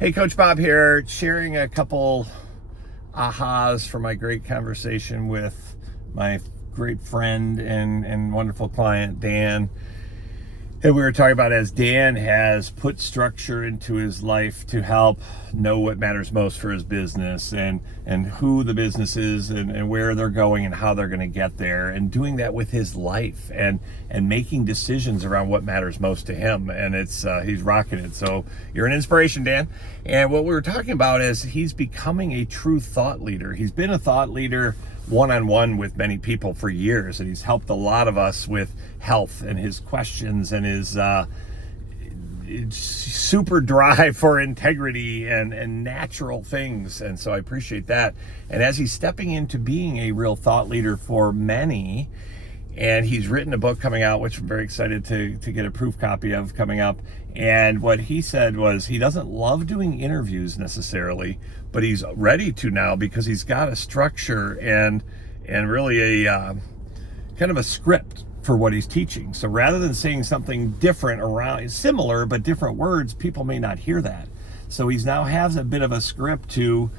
Hey, Coach Bob here, sharing a couple ahas from my great conversation with my great friend and wonderful client, Dan. And we were talking about as Dan has put structure into his life to help know what matters most for his business and who the business is and where they're going and how they're going to get there, and doing that with his life and making decisions around what matters most to him. And it's he's rocking it. So you're an inspiration, Dan. And what we were talking about is he's becoming a true thought leader. He's been a thought leader one-on-one with many people for years, and he's helped a lot of us with health and his questions and his super drive for integrity and natural things. And so I appreciate that. And as he's stepping into being a real thought leader for many, and he's written a book coming out, which I'm very excited to get a proof copy of coming up. And what he said was he doesn't love doing interviews necessarily, but he's ready to now because he's got a structure and really a kind of a script for what he's teaching. So rather than saying something different around, similar but different words, people may not hear that. So he's now has a bit of a script to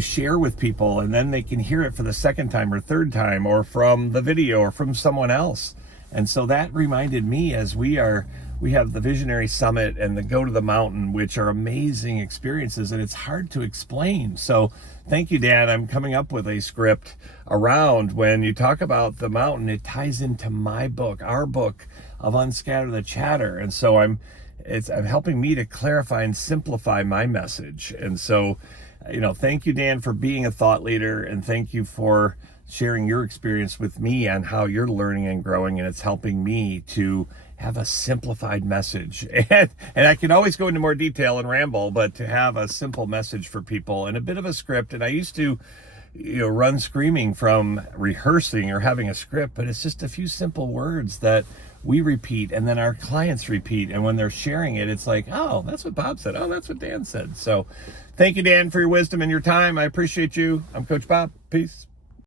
share with people, and then they can hear it for the second time or third time, or from the video or from someone else. And so that reminded me, as we have the Visionary Summit and the Go to the Mountain, which are amazing experiences, and it's hard to explain. So thank you, Dan. I'm coming up with a script around when you talk about the mountain, it ties into my book, our book of Unscatter the Chatter. And so I'm helping me to clarify and simplify my message. And so, thank you, Dan, for being a thought leader, and thank you for sharing your experience with me on how you're learning and growing, and it's helping me to have a simplified message. And I can always go into more detail and ramble, but to have a simple message for people and a bit of a script. And I used to run screaming from rehearsing or having a script, but it's just a few simple words that we repeat and then our clients repeat, and when they're sharing it, it's like, oh, that's what Bob said, oh, that's what Dan said. So thank you, Dan, for your wisdom and your time. I appreciate you. I'm Coach Bob. Peace.